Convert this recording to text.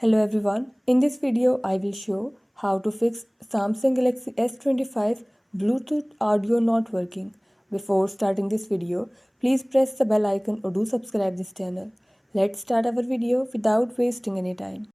Hello everyone, in this video I will show how to fix Samsung Galaxy S25 Bluetooth audio not working. Before starting this video, please press the bell icon or do subscribe this channel. Let's start our video without wasting any time.